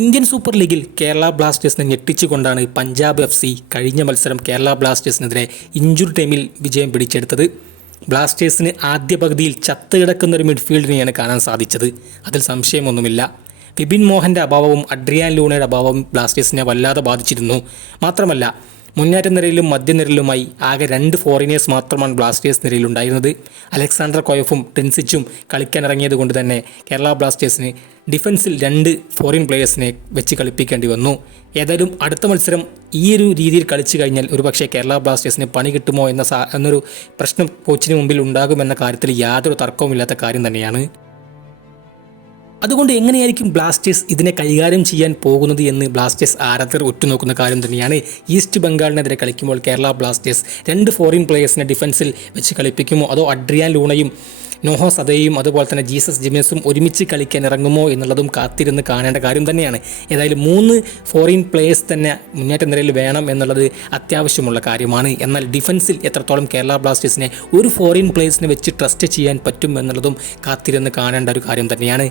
Indian super ലീഗിൽ കേരള ബ്ലാസ്റ്റേഴ്സിനെ ഞെട്ടിച്ചുകൊണ്ടാണ് Punjab FC കഴിഞ്ഞ മത്സരം കേരള ബ്ലാസ്റ്റേഴ്സിനെതിരെ ഇഞ്ചുറി ടൈമിൽ വിജയം പിടിച്ചെടുത്തത്. ബ്ലാസ്റ്റേഴ്സിന് ആദ്യ പകുതിയിൽ ചത്തുകിടക്കുന്ന ഒരു മിഡ്ഫീൽഡിനെയാണ് കാണാൻ സാധിച്ചത്. അതിൽ സംശയമൊന്നുമില്ല. വിപിൻ മോഹൻ്റെ അഭാവവും അഡ്രിയാൻ ലൂണയുടെ അഭാവവും ബ്ലാസ്റ്റേഴ്സിനെ വല്ലാതെ ബാധിച്ചിരുന്നു. മാത്രമല്ല, മുന്നേറ്റ നിരയിലും മധ്യനിരയിലുമായി ആകെ 2 ഫോറിനേഴ്സ് മാത്രമാണ് ബ്ലാസ്റ്റേഴ്സ് നിരയിലുണ്ടായിരുന്നത്. അലക്സാണ്ടർ കൊയഫും ടെൻസിച്ചും കളിക്കാനിറങ്ങിയത് കൊണ്ട് തന്നെ കേരള ബ്ലാസ്റ്റേഴ്സിന് ഡിഫൻസിൽ 2 ഫോറിൻ പ്ലേയേഴ്സിനെ വെച്ച് കളിപ്പിക്കേണ്ടി വന്നു. ഏതായാലും അടുത്ത മത്സരം ഈ ഒരു രീതിയിൽ കളിച്ചു കഴിഞ്ഞാൽ ഒരുപക്ഷെ കേരള ബ്ലാസ്റ്റേഴ്സിന് പണി കിട്ടുമോ എന്നൊരു പ്രശ്നം കോച്ചിന് മുമ്പിൽ ഉണ്ടാകുമെന്ന കാര്യത്തിൽ യാതൊരു തർക്കവുമില്ലാത്ത കാര്യം തന്നെയാണ്. അതുകൊണ്ട് എങ്ങനെയായിരിക്കും ബ്ലാസ്റ്റേഴ്സ് ഇതിനെ കൈകാര്യം ചെയ്യാൻ പോകുന്നത് എന്ന് ബ്ലാസ്റ്റേഴ്സ് ആരാധകർ ഉറ്റുനോക്കുന്ന കാര്യം തന്നെയാണ്. ഈസ്റ്റ് ബംഗാളിനെതിരെ കളിക്കുമ്പോൾ കേരള ബ്ലാസ്റ്റേഴ്സ് 2 ഫോറിൻ പ്ലേയേഴ്സിനെ ഡിഫൻസിൽ വെച്ച് കളിപ്പിക്കുമോ, അതോ അഡ്രിയാൻ ലൂണയും നോഹോ സദയും അതുപോലെ തന്നെ ജീസസ് ജിമേസും ഒരുമിച്ച് കളിക്കാൻ ഇറങ്ങുമോ എന്നുള്ളതും കാത്തിരുന്ന് കാണേണ്ട കാര്യം തന്നെയാണ്. ഏതായാലും 3 ഫോറിൻ പ്ലേയേഴ്സ് തന്നെ മുന്നേറ്റ നിരയിൽ വേണം എന്നുള്ളത് അത്യാവശ്യമുള്ള കാര്യമാണ്. എന്നാൽ ഡിഫൻസിൽ എത്രത്തോളം കേരള ബ്ലാസ്റ്റേഴ്സിനെ ഒരു ഫോറിൻ പ്ലേയേഴ്സിനെ വെച്ച് ട്രസ്റ്റ് ചെയ്യാൻ പറ്റും എന്നുള്ളതും കാത്തിരുന്ന് കാണേണ്ട ഒരു കാര്യം തന്നെയാണ്.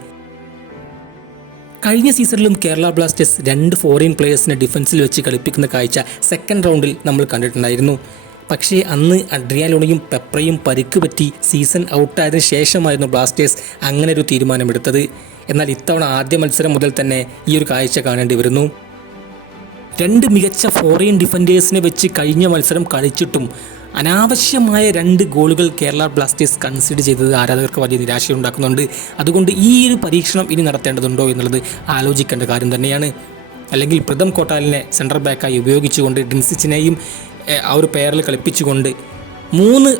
കഴിഞ്ഞ സീസണിലും കേരള ബ്ലാസ്റ്റേഴ്സ് 2 ഫോറിൻ പ്ലേയേഴ്സിനെ ഡിഫൻസിൽ വെച്ച് കളിപ്പിക്കുന്ന കാഴ്ച സെക്കൻഡ് റൗണ്ടിൽ നമ്മൾ കണ്ടിട്ടുണ്ടായിരുന്നു. പക്ഷേ അന്ന് അഡ്രിയാൻ ലൂണയും പെപ്രയും പരിക്ക് പറ്റി സീസൺ ഔട്ടായതിനു ശേഷമായിരുന്നു ബ്ലാസ്റ്റേഴ്സ് അങ്ങനെ ഒരു തീരുമാനമെടുത്തത്. എന്നാൽ ഇത്തവണ ആദ്യ മത്സരം മുതൽ തന്നെ ഈ ഒരു കാഴ്ച കാണേണ്ടി വരുന്നു. 2 മികച്ച ഫോറിൻ ഡിഫൻഡേഴ്സിനെ വെച്ച് കഴിഞ്ഞ മത്സരം കളിച്ചിട്ടും അനാവശ്യമായ 2 ഗോളുകൾ കേരള ബ്ലാസ്റ്റേഴ്സ് കൺസിഡർ ചെയ്തത് ആരാധകർക്ക് വലിയ നിരാശയുണ്ടാക്കുന്നുണ്ട്. അതുകൊണ്ട് ഈ ഒരു പരീക്ഷണം ഇനി നടത്തേണ്ടതുണ്ടോ എന്നുള്ളത് ആലോചിക്കേണ്ട കാര്യം തന്നെയാണ്. അല്ലെങ്കിൽ പ്രഥം കോട്ടാലിനെ സെൻട്രൽ ബാക്കായി ഉപയോഗിച്ചുകൊണ്ട് ഡിൻസിച്ചിനെയും ആ ഒരു പെയറിൽ കളിപ്പിച്ചുകൊണ്ട് 3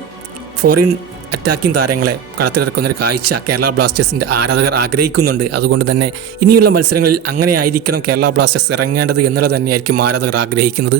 ഫോറിൻ അറ്റാക്കിംഗ് താരങ്ങളെ കളത്തിലിറക്കുന്നൊരു കാഴ്ച കേരള ബ്ലാസ്റ്റേഴ്സിൻ്റെ ആരാധകർ ആഗ്രഹിക്കുന്നുണ്ട്. അതുകൊണ്ട് തന്നെ ഇനിയുള്ള മത്സരങ്ങളിൽ അങ്ങനെ ആയിരിക്കണം കേരള ബ്ലാസ്റ്റേഴ്സ് ഇറങ്ങേണ്ടത് എന്നുള്ളത് തന്നെയായിരിക്കും ആരാധകർ ആഗ്രഹിക്കുന്നത്.